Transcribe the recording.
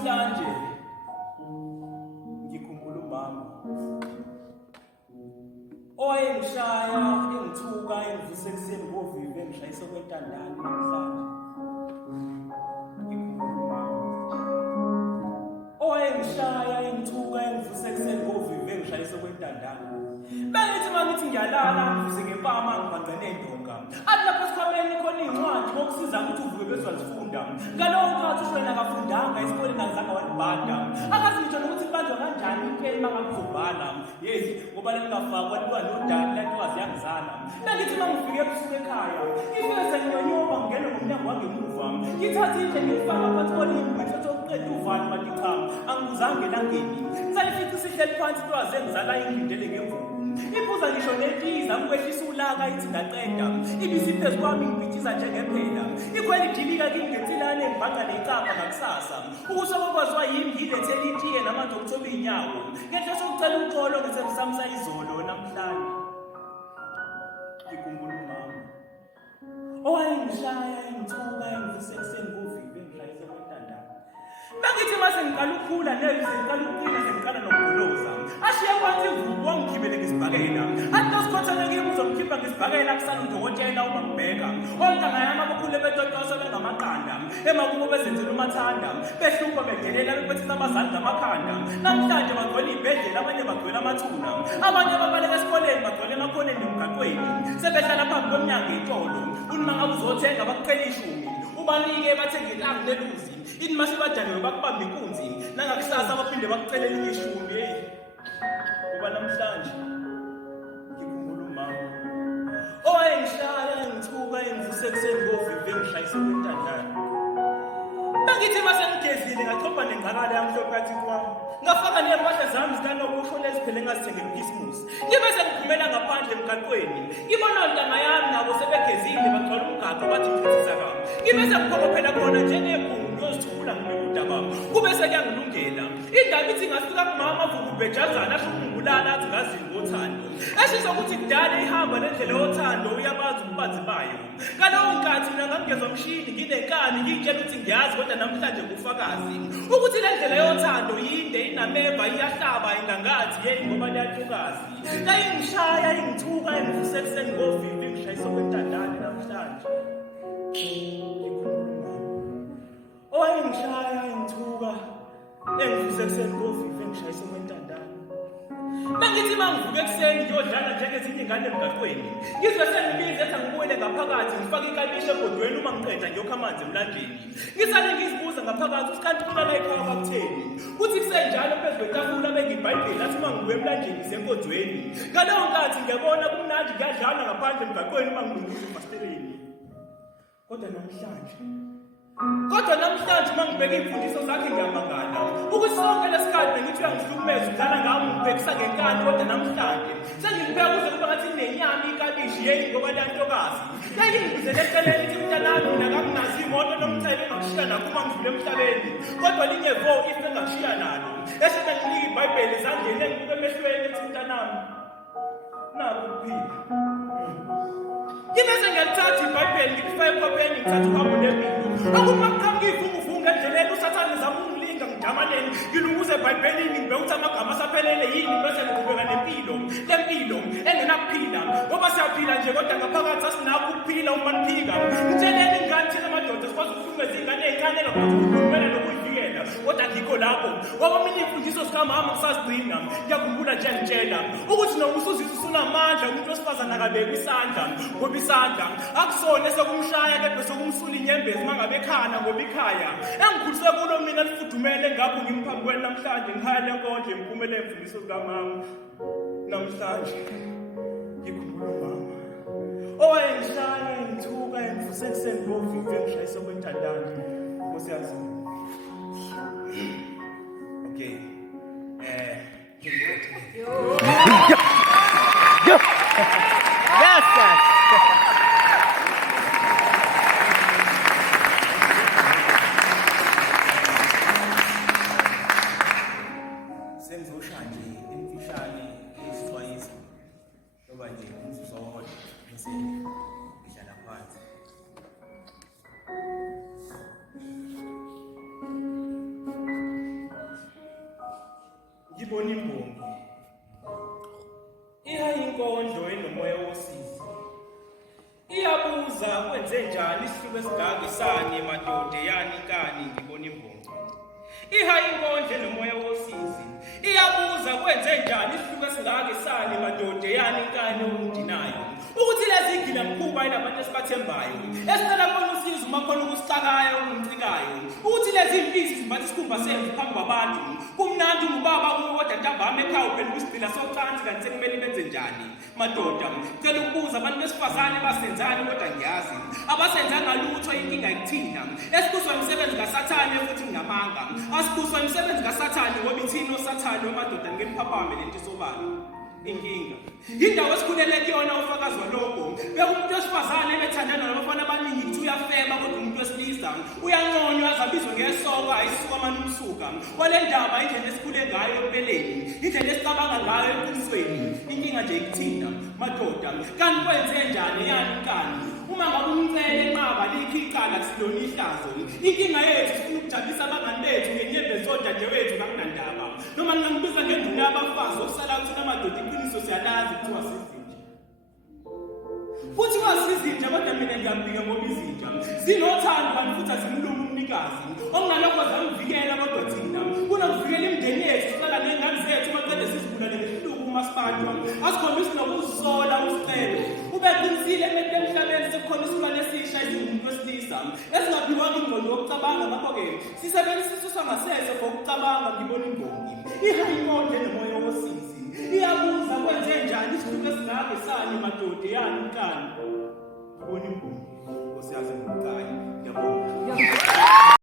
namhlanje ngikhumbula umama owayengishaya engithuka engivuse ekuseni ngovivi engishayise kwentandane namhlanje. Ngikhumbula umama owayengishaya engithuka engivuse ekuseni ngovivi engishayise kwentandane. Bengithi mangithi ngiyalala ngivuse ngempama ngibhanqa nendonga. Athi lapho esikhwameni khona iy'ncwadi ngokusiza ukuthi uvuke bezazifunda. Ngalowo nkathi ushwena akafundanga esikoleni akazange walibhada. Akazi ngitsho nokuthi kubanjwa kanjani impela uma ngabe uzobhala. Yeyi, ngoba lingafakwa liba nodaka lantokazi yangizala. Bengithi uma ngifike ebusuku ekhaya, ngifike senginyonyoba ngingene ngomnyango wangemuva. Ngithathe itshe ngifaka phansi kolimi ngithathe ukuqeda uvalo bathi cha, angibuzange elangeni. Salifica sihleli phansi intokazi engizala ingilindele ngemvubu. Ibuza ngisho netiza ngikwehlisa ulaka ithi ndaqeda. Ibisi phezu kwami ngibhithiza njengephela. Ikhwela ijilika kimi ngensilane ngibhanqa necapha ngakusasa. Ukusoka kwaziwa yimi ngilethele itiye namanzi okuthoba iy'nyawo. Ngenhloso yokucela uxolo ngisemsamisa izolo namhlanje. Ngikhumbula umama owayengishaya engithuka engivuse ekuseni ngovivi engishayise kwentandane. Bengithi uma sengiqala ukukhula neli sengiqala ukuqina sengiqala nokugoloza. Ashiya phansi ivubu wangigibele ngesibhakela. Athi nosikhothele kimi uzomkhipha ngesibhakela kusala udokotela uma ngibheka. Ontanga yami abakhulu betotoso bengamaqanda. Emakubo bezenzela umathanda. Behlupha bedelela bekwethisa amazali ngamakhanda. Namhlanje bagcwele iy'bhedlela abanye bagcwele amathuna. Abanye ababaleka esikoleni bagcwele emakhoneni nemgaqweni. Sebehlala phambi komnyango itolo. Unima ngabe uzothenga bakuqhela ishumi. Ubanike bathenge ilambu neluzi. Ini masibadalwe bakubamba inkunzi. Nangakusasa baphinde bakucele elinye ishumi. Yeyi, kuba namhlanje ngikhumbula umama owayengishaya engithuka engivuse ekuseni ngovivi engishayise kwentandane. Bengithi uma sengigezile ngachopha nengcakala yamhlophe kathi kwami. Ngafaka ney'mpahla zami zikanokusho leziphele ngazithenge ngekhisimusi. Ngibe sengiphumela ngaphandle emgaqweni. Ngibona ontanga yami nabo sebegezile bagcwala umgaqo bathi ngiphuthisa kabi. Ngibe sengiphokophela khona njengebhungu ngiyozithula ngibekuda bami. Kube sekuyangilungela. Indaba ithi ngafika kumama vukubhejazana asho ukungibulala athi ngazini ngothando. Eshiso ukuthi kudala ihamba nendlela yothando uyabazi ububanzi bayo. Ngalowo nkathi mina ngangigezwa mshini nginenkani ngiyitshela ukuthi ngiyazi kodwa namhlanje ngufakazi. Ukuthi le ndlela yothando yinde inameva iyahlaba ingangathi yeyi ngoba liyathukazi. Ngayingishaya ingithuka engivuse ekuseni ngovivi ngishayise kwentandane namhlanje. Owayengishaya engithuka engivuse ekuseni ngovivi ngishayise kwentandane. Bengithi uma ngivuke ekuseni ngiyodlala njengezinye ingane emgaqweni. Ngizwe sengibiza ethi angibuyele ngaphakathi ngifake iklabishi ebhodweni uma ngiqeda ngiyokha amanzi emlanjeni. Ngisale ngizibuza ngaphakathi ukuthi kanti kulala ekhaya bakutheni. Kuthi kusenjalo phezu kwetafula bengibhayibheli athi uma ngibuye emlanjeni ngisenkonzweni. Ngaleyo nkathi ngiyabona kumnandi kuyadlala ngaphandle emgaqweni uma ngilunguza emfasiteleni. Kodwa namhlanje uma ngibheka iy'mfundiso zakhe ngiyamangala. Ukuthi sonke lesikhathi bengithi uyangihlukumeza udlala ngami ngibhekisa ngenkani kodwa namhlanje sengilibheka kuze kube ngathi nenyama iklabishi yeyi ngoba liyantokazi. Yayingibizele eceleni ithi mntanami mina ngangingazi imoto nomthebe engakushiya nakho uma ngidlule emhlabeni. Kodwa linye vo ife engakushiya nalo. Esebe nginika ibhayibheli ezandleni engibuke emehlweni ethi mntanami naku ukuphila. Ngibese ngiyalithatha ibhayibheli ngilifake ekhopheni ngithatha uhambo lempilo. Akuma kuqhamuka iy'vunguvungu endleleni usathane zama ungilinga ngidamaleni. Ngilunguze ebhayibhelini ngibheka ukuthi amagama asaphelele yini bese ngiqhubeka nempilo. Le mpilo engenakuphila ngoba siyaphila nje kodwa ngaphakathi asinakho ukuphila uma niphika. Ngitsheleni ingane thina amadoda sikwazi ukuhlukumeza iy'ngane ey'ncane engakwazi ukuhlukumela nokuyivikela. Kodwa ngikho lapho ngoba mina iy'mfundiso zikamama ngisazigcina. Ngiyakhumbula nje ngitshela ukuthi noma usuzizwa usunamandla umuntu wesifazane akabekwa isandla ngoba isandla akusona esokumshaya kepha sokumsula inyembezi uma ngabe ekhana ngoba ikhaya engikhuliswe kulo mina lifudumele ngapho ngimphambi kwenu namhlanje ngikhaya lenkonje ngiphumele imfundiso zikamama. Namhlanje ngikhumbula umama owayengishaya ngithuka engivuse ekuseni ngovivi engishayise kwentandane. Nkosi yazi. Okay. Yes, sir. Sengizosha nje imfishane eyisixwayiso ngoba nje umzuzu owodwa bese ngihlala phansi. ngibona imbongi inkondlo enomoya wosizi iyabuza kwenze njani isihluko esigaka isanye madoda yani kani ngibona imbongi inkondlo enomoya wosizi iyabuza kwenze njani isihluko esingaka isanye madoda yani kani ongidinayo ukuthi lezi ngila mkhuba inabantu esibathembayo esicela khona usizo uma khona ukusixakayo ungicikayo ukuthi lezi impisi zibathi isikhumba semvu phambi kwabantu kumnandi ngubaba uwodwa ntambama ekhaya uphela ukusigcina socansi kanti sekumele benze njani madoda cela ukubuza abantu besifazane basenzani kodwa ngiyazi abasenzanga lutho inkinga ikuthina esibuswa imisebenzi kasathane futhi nginamanga asibuswa imisebenzi kasathane ngoba ithina osathane wamadoda ngemphaphame lento sobala inkinga indawo esikhulele kuyona ufakazi walokho bekumuntu wesifazane bethandana nabafana abaningi kuthi uyafeba kodwa umuntu wesilisa uyanconywa azabizwe ngesoko ayisuka manumsuka wale ndaba indlela esikhule ngayo empeleni indlela esicabanga ngayo eqinisweni inkinga nje ikuthina madoda kanti kwenze njani yani kani uma ngabe umcele enqaba likho iqala kusilona ihlazo inkinga yethu sifuna ukujabulisa abangani bethu ngenyembe zodadewethu kakunandaba noma ngingambiza ngenduna yabafazi okusala kuthina amadoda iqiniso siyalazi kuthiwa sizinja futhi wasizinja kodwa mina ngiyambika ngoba izinja zinothando kanti futhi azimlumi umnikazi okungalokho zamvikela kodwa thina kunokuvikela imindeni yethu sihlala ney'ngane zethu maqede sizibulale ngesihluku umasipandwa asikhombisi nokuzisola usicelo ubeqinisile emhlabeni sekukhona isilwane esisha esingumuntu wesilisa esingaphiwanga ingqondo yokucabanga ngakho-ke sisebenzisa isisu sangasese for ukucabanga ngibona imbongi inkondlo enomoya wosizi iyabuza kwenze njani isihluko esingaka esanye madoda yani kani